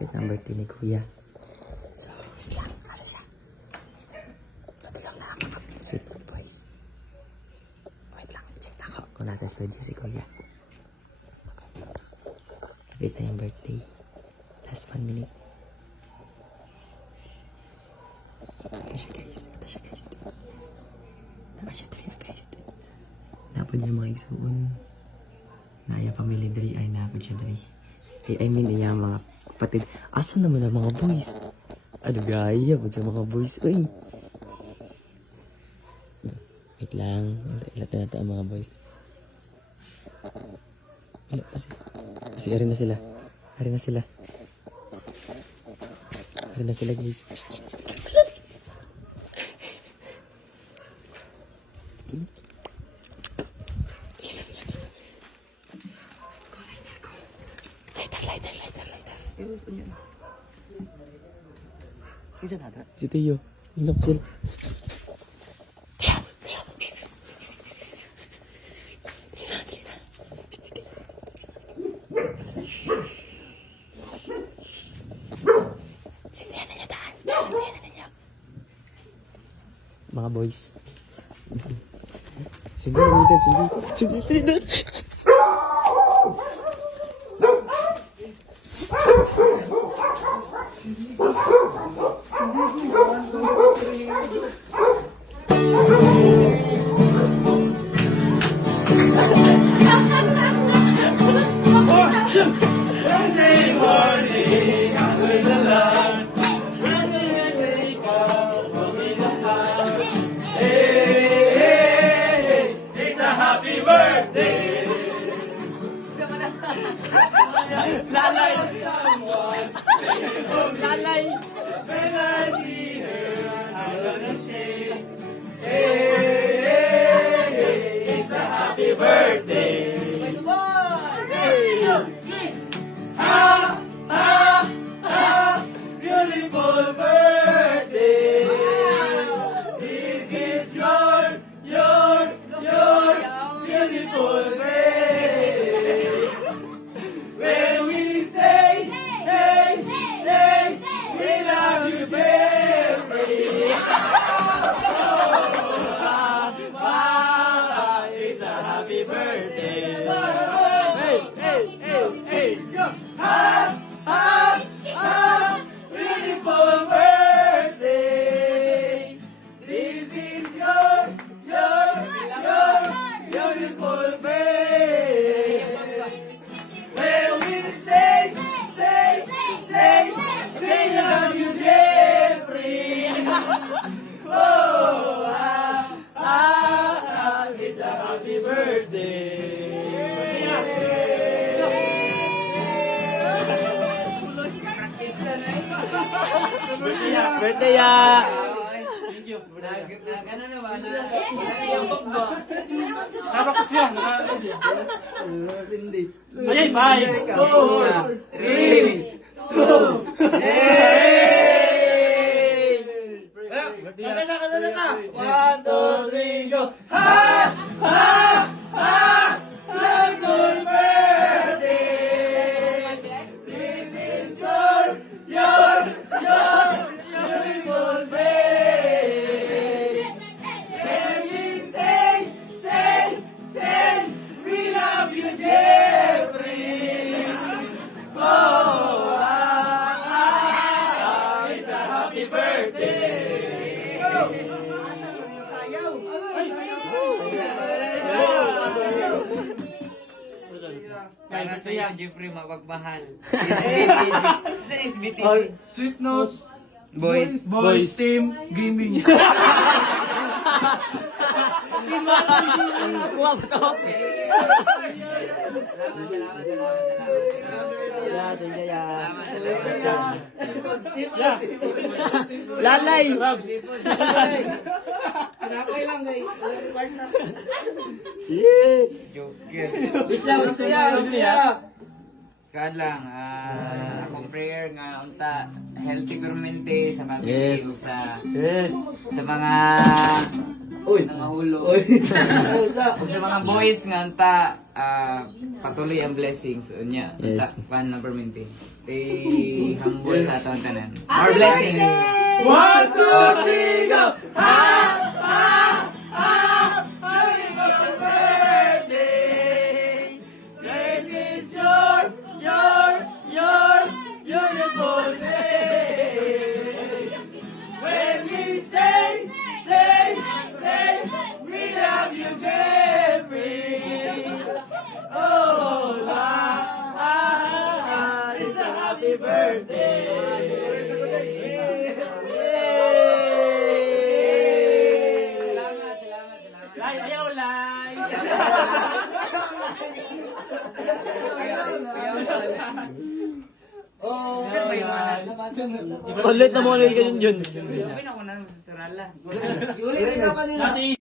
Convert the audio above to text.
malapit na ang birthday ni Kuya. So, wait lang. Asa siya? Pati lang nakakapag-sweet boys. Wait lang. Check na ako kung nasa studio si Kuya. Wait na yung birthday. Last 1 minute. Ito siya guys. Ito siya guys. Naka siya talaga guys. Napod niya mga isuon. Naya pamilya dari ay napod siya dari. I mean iya mga kapatid. Asa naman ang mga boys? Ano gaya po sa mga boys? Uy. Wait lang. Ilat na natin ang mga boys. Wala kasi ari na sila. Ari na sila. Ari na sila guys. Lighter. Si Teo. Inom sila. Sindihan na niyo daan. Sindihan na niyo. Mga boys. Sindihan na niyo. Sindihan na niyo. Lalay! Lalay! When I see her, I'm gonna say, it's a happy birthday. Beautiful birthday. This is your beautiful birthday. When we say, we love you, Jeffrey. It's a happy birthday. Hey, go. Beautiful birthday. This is your beautiful birthday. When we say, love you, Jeffrey. Oh, it's a happy birthday. Birthday ya. Thank you. Ano na ba? Nagayambog ba? Nabakas yan. Hindi. Ayay, bye. 4, 3, 2, hey! Kanta na. 1, 2, 3, go. Happy birthday. This is your beautiful day. And we say, we love you, Jeffrey. Oh, it's a happy birthday. Para sa iyo, Jeffrey, mapagmahal. SBT. Sweet Notes Boys. Team Gaming. Kuha ba to? Lalay! Pinapay lang kay Joker. Wish lang gusto ya. Kadlang, akong prayer nga unta healthy permente sa family Yes. ug sa Yes! sa mga Uy. nangahulo. Uy. Ug sa mga boys nga unta patuloy ang blessings unya. Yes. Pan na perminti. Stay humble sa atong tanan. More blessings. 1, 2, 3, go! This is your beautiful day. When we say, we love you, Jeffrey. Oh, it's a happy birthday. Lai, ayaw lai. Sir, may mga Ulit na mo na ganyan yun. Okay na ako na sa surala. Ulit na kanila.